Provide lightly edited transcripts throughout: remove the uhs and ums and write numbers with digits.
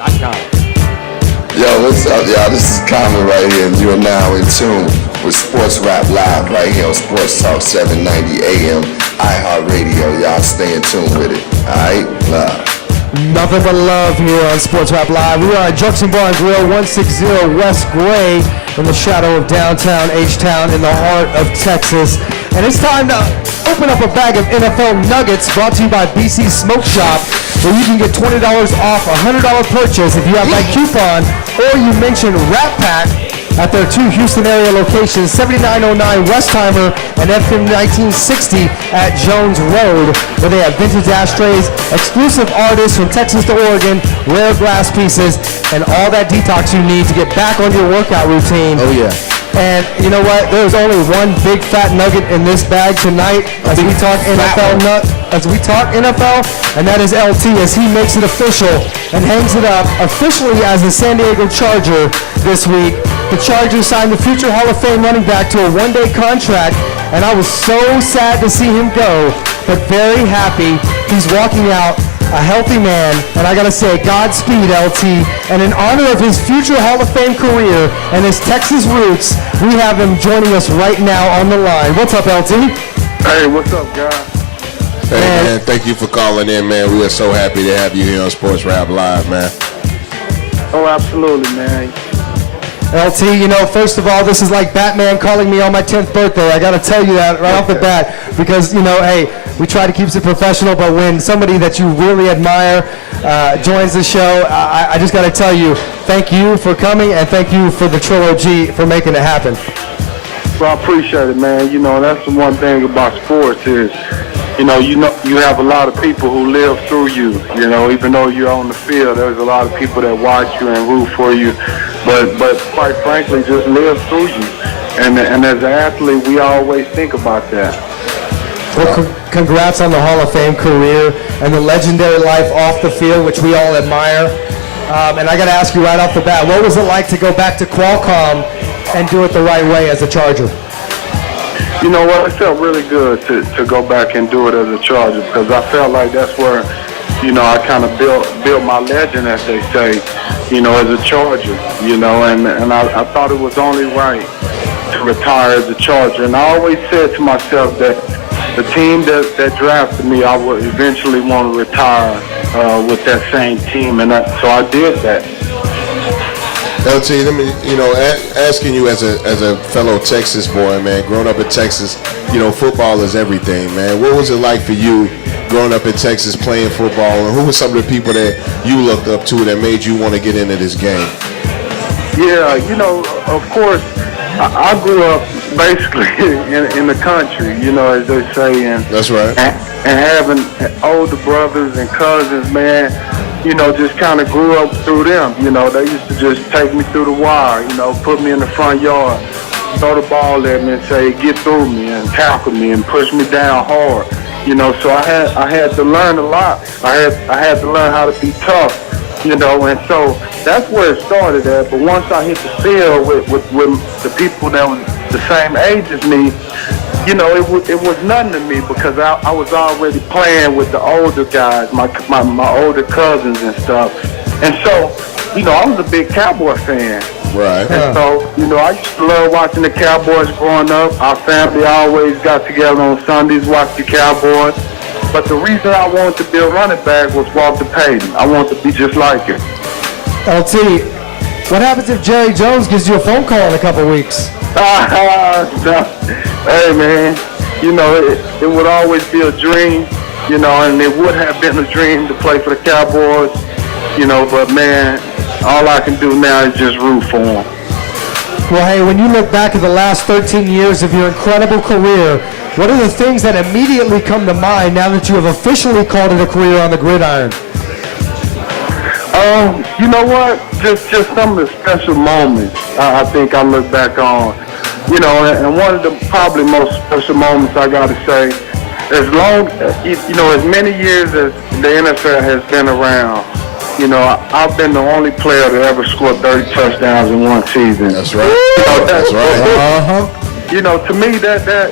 Yo, what's up, y'all? This is Common right here, and you are now in tune with Sports Rap Live right here on Sports Talk 790 AM, iHeartRadio. Y'all stay in tune with it. All right? Love. Nothing but love here on Sports Rap Live. We are at Junction Bar and Grill, 160 West Gray, in the shadow of downtown H-Town in the heart of Texas. And it's time to open up a bag of NFL nuggets brought to you by BC Smoke Shop, where you can get $20 off a $100 purchase if you have that coupon, or you mention Rat Pack at their two Houston area locations, 7909 Westheimer and FM 1960 at Jones Road, where they have vintage ashtrays, exclusive artists from Texas to Oregon, rare glass pieces, and all that detox you need to get back on your workout routine. Oh yeah. And you know what? There's only one big fat nugget in this bag tonight as we talk NFL, and that is LT as he makes it official and hangs it up officially as the San Diego Charger this week. The Chargers signed the future Hall of Fame running back to a one-day contract, and I was so sad to see him go, but very happy he's walking out a healthy man, and I gotta say, Godspeed, LT. And in honor of his future Hall of Fame career and his Texas roots, we have him joining us right now on the line. What's up, LT? Hey, what's up, guys? Hey, man, thank you for calling in, man. We are so happy to have you here on Sports Rap Live, man. Oh, absolutely, man. LT, you know, first of all, this is like Batman calling me on my 10th birthday. I got to tell you that right off the bat because, you know, hey, we try to keep it professional, but when somebody that you really admire joins the show, I just got to tell you, thank you for coming and thank you for the trilogy for making it happen. Well, I appreciate it, man. You know, that's the one thing about sports is, you know, you have a lot of people who live through you. You know, even though you're on the field, there's a lot of people that watch you and root for you. But quite frankly, just live through you. And as an athlete, we always think about that. Well, congrats on the Hall of Fame career and the legendary life off the field, which we all admire. And I got to ask you right off the bat, what was it like to go back to Qualcomm and do it the right way as a Charger? You know what? It felt really good to go back and do it as a Charger because I felt like that's where, you know, I kind of built my legend, as they say, you know, as a Charger, you know, and I thought it was only right to retire as a Charger. And I always said to myself that the team that drafted me, I would eventually want to retire with that same team, and so I did that. LT, let me, you know, asking you as a fellow Texas boy, man, growing up in Texas, you know, football is everything, man. What was it like for you growing up in Texas playing football, and who were some of the people that you looked up to that made you want to get into this game? Yeah, you know, of course, I grew up basically in the country, you know, as they say, and that's right. And having older brothers and cousins, man, you know, just kind of grew up through them. You know, they used to just take me through the wire, you know, put me in the front yard, throw the ball at me and say, get through me and tackle me and push me down hard. You know, so I had to learn a lot. I had to learn how to be tough, you know, and so that's where it started at. But once I hit the field with the people that was the same age as me, you know, it was nothing to me because I was already playing with the older guys, my older cousins and stuff. And so, you know, I was a big Cowboy fan. Right. And so, you know, I used to love watching the Cowboys growing up. Our family always got together on Sundays, watched the Cowboys. But the reason I wanted to be a running back was Walter Payton. I wanted to be just like him. LT, what happens if Jerry Jones gives you a phone call in a couple weeks? Hey, man, you know, it would always be a dream, you know, and it would have been a dream to play for the Cowboys, you know, but, man, all I can do now is just root for them. Well, hey, when you look back at the last 13 years of your incredible career, what are the things that immediately come to mind now that you have officially called it a career on the gridiron? You know what? Just some of the special moments I think I look back on. You know, and one of the probably most special moments I got to say, as long, you know, as many years as the NFL has been around, you know, I've been the only player to ever score 30 touchdowns in one season. That's right. You know, that's right. You know, to me, that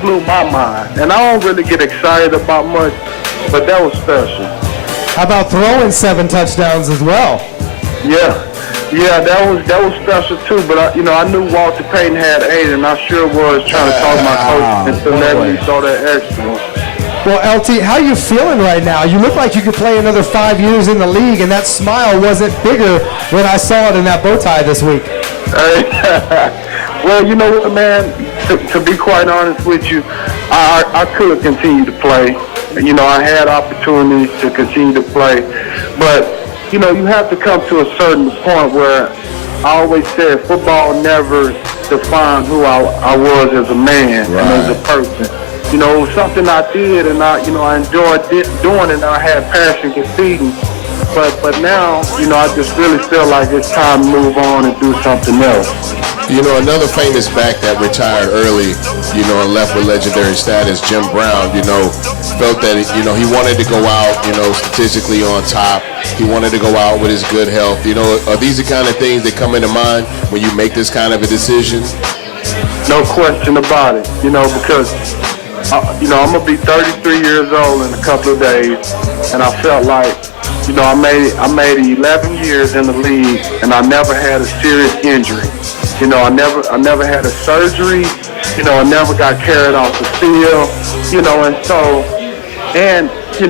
blew my mind. And I don't really get excited about much, but that was special. How about throwing 7 touchdowns as well? Yeah, that was special too. But I knew Walter Payton had 8, and I sure was trying to talk my coach into letting me throw that extra one. Well, LT, how you feeling right now? You look like you could play another 5 years in the league, and that smile wasn't bigger when I saw it in that bow tie this week. Well, you know what, man? To be quite honest with you, I could continue to play. I had opportunities to continue to play, but you have to come to a certain point where I always said football never defined who I was as a man and as a person. It was something I did, and I enjoyed doing it, and I had passion competing. But now, I just really feel like it's time to move on and do something else. Another famous back that retired early, and left with legendary status, Jim Brown, felt that, he wanted to go out, statistically on top. He wanted to go out with his good health. Are these the kind of things that come into mind when you make this kind of a decision? No question about it, because, I'm going to be 33 years old in a couple of days, and I felt like, I made 11 years in the league, and I never had a serious injury. I never had a surgery. I never got carried off the field.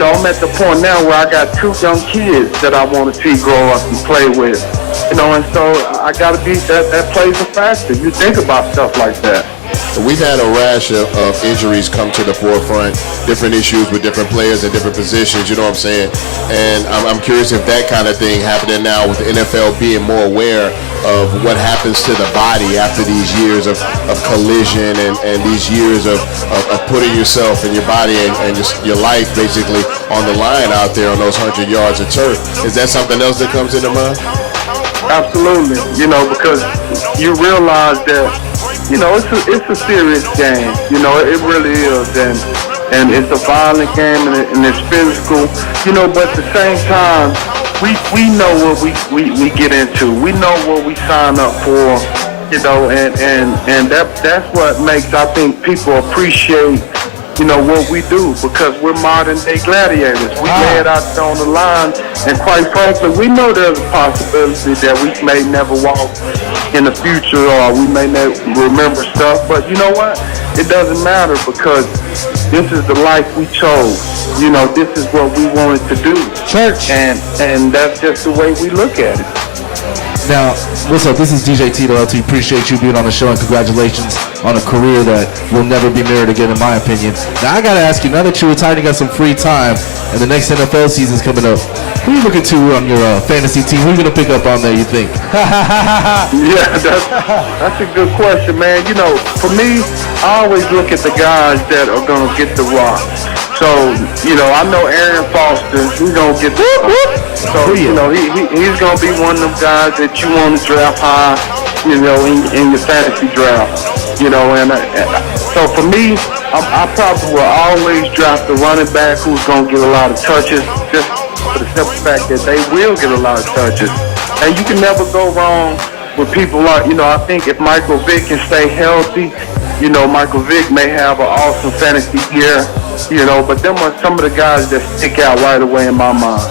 I'm at the point now where I got 2 young kids that I want to see grow up and play with. And so I got to be that plays a factor. You think about stuff like that. We've had a rash of injuries come to the forefront, different issues with different players at different positions, you know what I'm saying? And I'm curious if that kind of thing happening now with the NFL being more aware of what happens to the body after these years of collision and these years of putting yourself and your body and just your life basically on the line out there on those 100 yards of turf. Is that something else that comes into mind? Absolutely, because you realize that it's a serious game. It really is, and it's a violent game, and it's physical. But at the same time, we know what we get into. We know what we sign up for. And that's what makes, I think, people appreciate what we do, because we're modern day gladiators. We lay it out there on the line, and quite frankly, we know there's a possibility that we may never walk in the future, or we may not remember stuff, but you know what? It doesn't matter, because this is the life we chose. This is what we wanted to do. Church. And that's just the way we look at it. Now, what's up? This is DJ Tito LT. Appreciate you being on the show, and congratulations on a career that will never be mirrored again, in my opinion. Now, I got to ask you, now that you're retired and got some free time, and the next NFL season's coming up, who are you looking to on your fantasy team? Who are you going to pick up on there, you think? Yeah, that's a good question, man. For me, I always look at the guys that are going to get the rock. So, I know Aaron Foster, he's going to get the rock. So, he's going to be one of them guys that you want to draft high, in your fantasy draft. So for me, I probably will always draft the running back who's going to get a lot of touches, just for the simple fact that they will get a lot of touches. And you can never go wrong with people like, I think if Michael Vick can stay healthy, Michael Vick may have an awesome fantasy year, but them are some of the guys that stick out right away in my mind.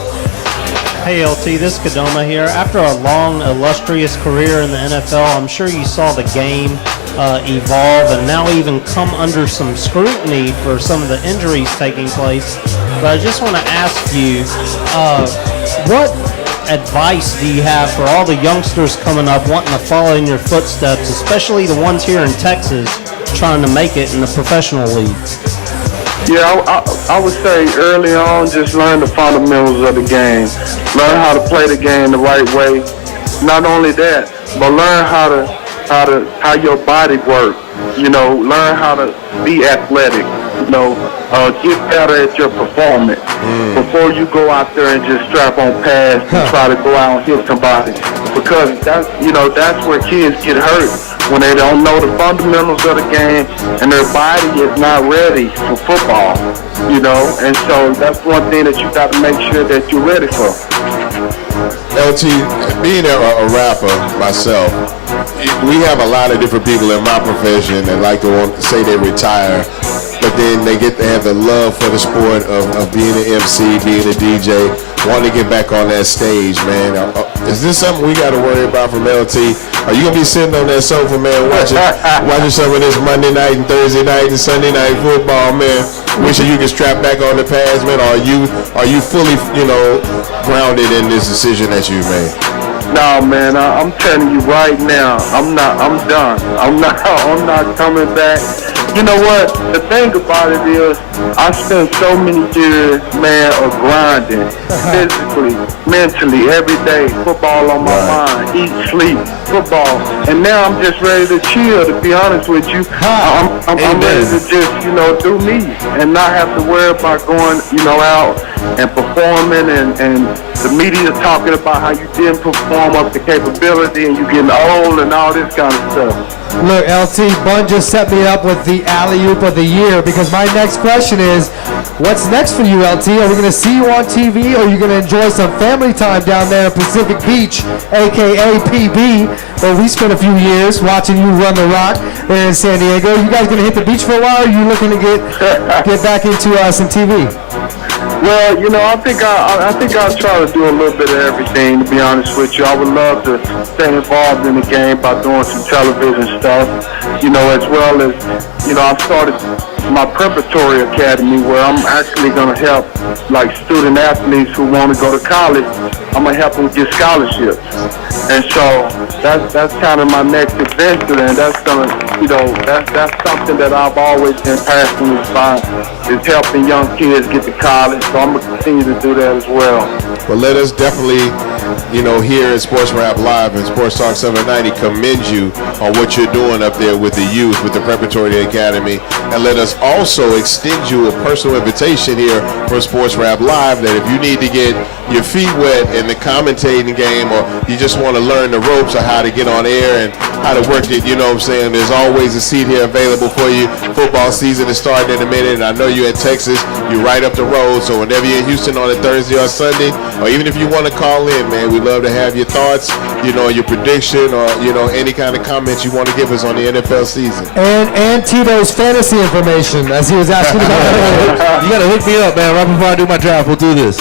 Hey LT, this is Kadoma here. After a long, illustrious career in the NFL, I'm sure you saw the game evolve and now even come under some scrutiny for some of the injuries taking place. But I just want to ask you, what advice do you have for all the youngsters coming up wanting to follow in your footsteps, especially the ones here in Texas trying to make it in the professional league? Yeah, I would say early on, just learn the fundamentals of the game. Learn how to play the game the right way. Not only that, but learn how your body works. Learn how to be athletic. Get better at your performance before you go out there and just strap on pass and try to go out and hit somebody. Because that's where kids get hurt, when they don't know the fundamentals of the game and their body is not ready for football. And so that's one thing that you got to make sure that you're ready for. LT, being a rapper myself, we have a lot of different people in my profession that like to say they retire, but then they get to have the love for the sport of being an MC, being a DJ. wanting to get back on that stage, man. Is this something we got to worry about from LT? Are you gonna be sitting on that sofa, man, watching some of this Monday night and Thursday night and Sunday night football, man? Wishing you could strap back on the pads, man. Are you fully, grounded in this decision that you made? No, man, I'm telling you right now, I'm done. I'm not coming back. You know what? The thing about it is, I spent so many years, man, of grinding, physically, mentally, every day, football on my mind, eat, sleep, football, and now I'm just ready to chill. To be honest with you, I'm ready to just, do me and not have to worry about going, out and performing and the media talking about how you didn't perform up to capability and you getting old and all this kind of stuff. Look, LT, Bun just set me up with the alley-oop of the year because my next question is, what's next for you, LT? Are we going to see you on TV or are you going to enjoy some family time down there in Pacific Beach, a.k.a. PB, where we spent a few years watching you run the rock there in San Diego? You guys going to hit the beach for a while or are you looking to get back into some TV? Well, I think I'll try to do a little bit of everything, to be honest with you. I would love to stay involved in the game by doing some television stuff, as well as, I started my preparatory academy where I'm actually going to help, like, student athletes who want to go to college. I'm going to help them get scholarships. And so that's kind of my next adventure, and that's going to, that's something that I've always been passionate about, is helping young kids get to college. So I'm going to continue to do that as well. But let us definitely, here at Sports Rap Live and Sports Talk 790 commend you on what you're doing up there with the youth, with the Preparatory Academy. And let us also extend you a personal invitation here for Sports Rap Live that if you need to get your feet wet in the commentating game or you just want to learn the ropes of how to get on air and how to work it, there's always a seat here available for you. Football season is starting in a minute, and I know you're in Texas. You're right up the road, so whenever you're in Houston on a Thursday or Sunday, or even if you want to call in, man, we'd love to have your thoughts, your prediction, or, any kind of comments you want to give us on the NFL season. And Tito's fantasy information, as he was asking about. You got to hook me up, man. Right before I do my draft, we'll do this.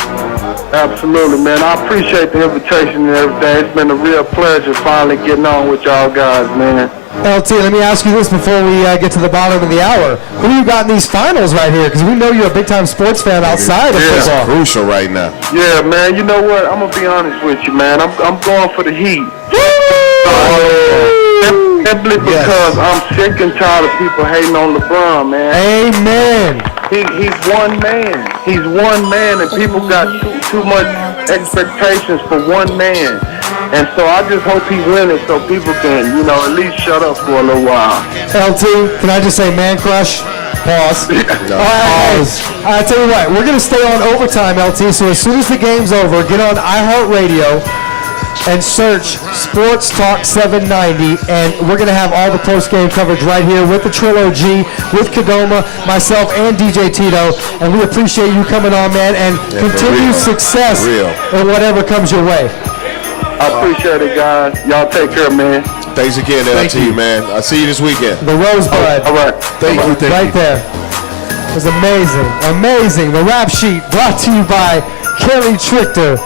Absolutely, man. I appreciate the invitation and everything. It's been a real pleasure finally getting on with y'all guys, man. LT, let me ask you this before we get to the bottom of the hour. Who do you got in these finals right here? Because we know you're a big-time sports fan outside of football. It's crucial right now. Yeah, man. You know what? I'm going to be honest with you, man. I'm going for the Heat. Simply because I'm sick and tired of people hating on LeBron, man. Amen. He's one man. He's one man, and people got too much expectations for one man. And so I just hope he wins it so people can, at least shut up for a little while. LT, can I just say man crush? Pause. No. All right, Pause. I tell you what, we're going to stay on overtime, LT, so as soon as the game's over, get on iHeartRadio and search Sports Talk 790, and we're going to have all the post-game coverage right here with the Trilogy, with Kadoma, myself, and DJ Tito, and we appreciate you coming on, man, and continued success in whatever comes your way. I appreciate it, guys. Y'all take care, man. Thanks again, LT, man. I'll see you this weekend. The Rosebud. All right. Thank you. Right there. It was amazing. Amazing. The Rap Sheet brought to you by Kerry Trichter.